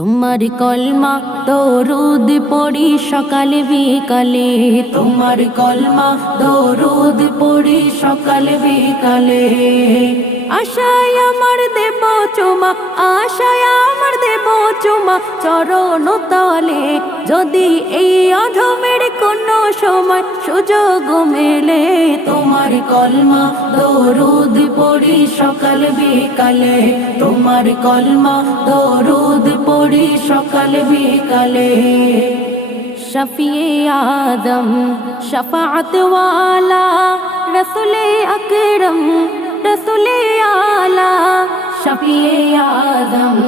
তোমার কলমা দরুদ পড়ি সকালে বিকালে। তোমার কলমা দরুদ পড়ি সকালে বিকালে। আশায় আমার দেব চুমা, আশায় আমার দেব চুমা, চরণ তলে। যদি এই অধমের কোনো সময় সুযোগ মেলে, তোমার কলমা দরুদ সকাল বিকালে তোমার কলমা দরুদ পড়ি সকাল, বিকালে। শফিয়ে আদম শফাত ওয়ালা, রসুলে আকরম, রসুলে আলা। শফিয়ে আদম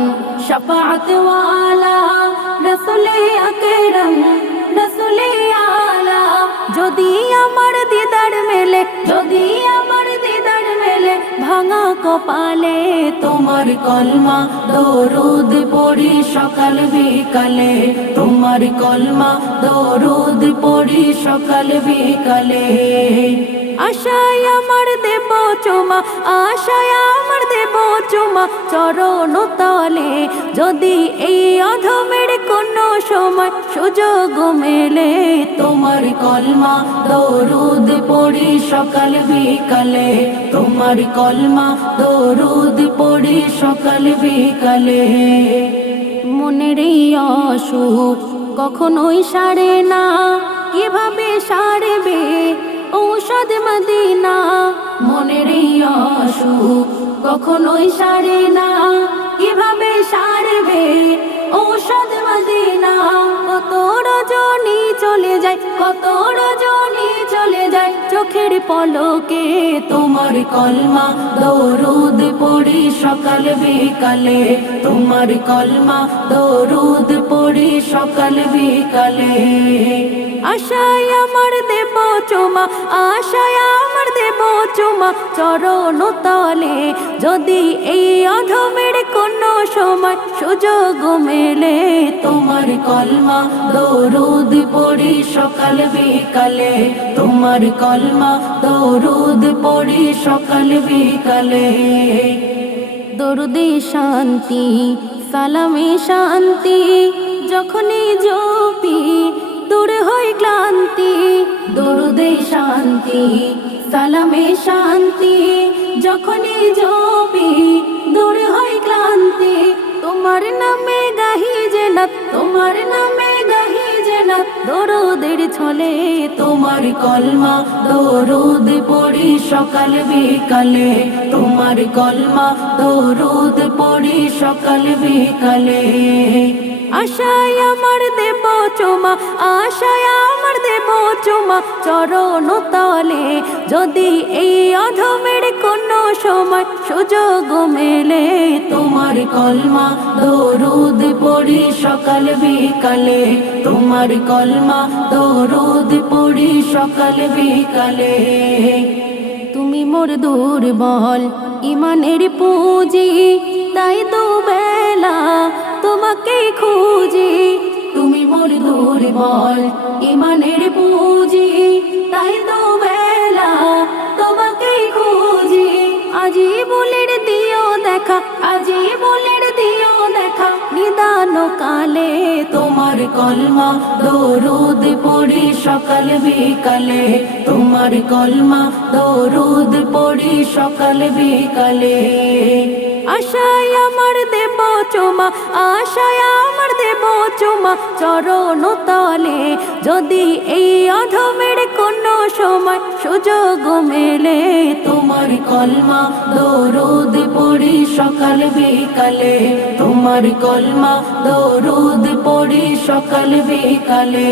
শফাত ওয়ালা, রসুলে আকরম, রসুলে আলা। যদি আমার দিদার মেলে, যদি আমার মেলে ভাঙা কপালে তোমার কলমা। দরুদ পড়ি সকাল বিকালে, তোমার কলমা। দরুদ পড়ি সকাল বিকালে। আশায় আমার দেব চুমা, আশায় আমার দেব চুমা চরণ তলে। যদি এই অধমের কোন সময় সুযোগ মেলে, তোমার কলমা দরুদ পড়ি সকাল বিকালে, তোমার কলমা দরুদ পড়ি সকাল বিকালে। মনের অসুখ কখনোই সারে না, কীভাবে সারবে ঔষধ মদিনা? মনের অসুখ কখনোই সারে না, কীভাবে সারবে ঔষধ মদিনা? কত রজনী চলে যায়, কত রজনী যায় চোখের পলকে তোমার কলমা। দরুদ পড়ি সকাল বিকালে, তোমার কলমা। দরুদ পড়ি সকাল বিকালে। আশায় আমার দেব চুমা, আশায় আমার দেব চুমা, চরণ তলে। যদি এই অধমের কোনো সময় সুযোগ মেলে তোমার কলমা। দরুদ পড়ি সকাল বিকালে, তোমার কলমা। দরুদ পড়ি সকাল বিকালে। দরুদে শান্তি, সালামে শান্তি, যখনই জপি দূরে হয় ক্লান্তি। দরুদে শান্তি, সালামে শান্তি, যখনই জপি না তোমার নামে গাহি ছলে তোমার কলমা, দরুদ পড়ি সকাল বিকালে। তোমার কলমা, দরুদ পড়ি সকাল বিকালে। আশায় আমার দেব চোমা, আশায় দেব চুমা চরণ তলে। যদি এই অধমের কোনো সময় সুযোগ মেলে, তোমার কলমা দরুদ পড়ি সকাল বিকালে। তোমার কলমা দরুদ পড়ি সকাল বিকালে। তুমি মোর দুর্বল ইমানের পুঁজি, তাই তো বেলা তোমাকে খুঁজি। তুমি মোর দুর্বল, ইমানের পুঁজি, তাই তো বেলা তোমাকে খুঁজি। আজি বলের দিও দেখা আজি বলের দিও দেখা, নিদান কালে তোমার কলমা, দরুদ পড়ি সকাল বিকালে। তোমার কলমা, দরুদ পড়ি সকাল বিকালে। আশায় আমার দেব চুমা, আশায় দেব চুমা চরণ তলে। যদি এই অধমের কোন সময় সুযোগ মেলে, তোমার কলমা দরুদ পড়ি সকাল বিকালে। তোমার কলমা দরুদ পড়ি সকাল বিকালে।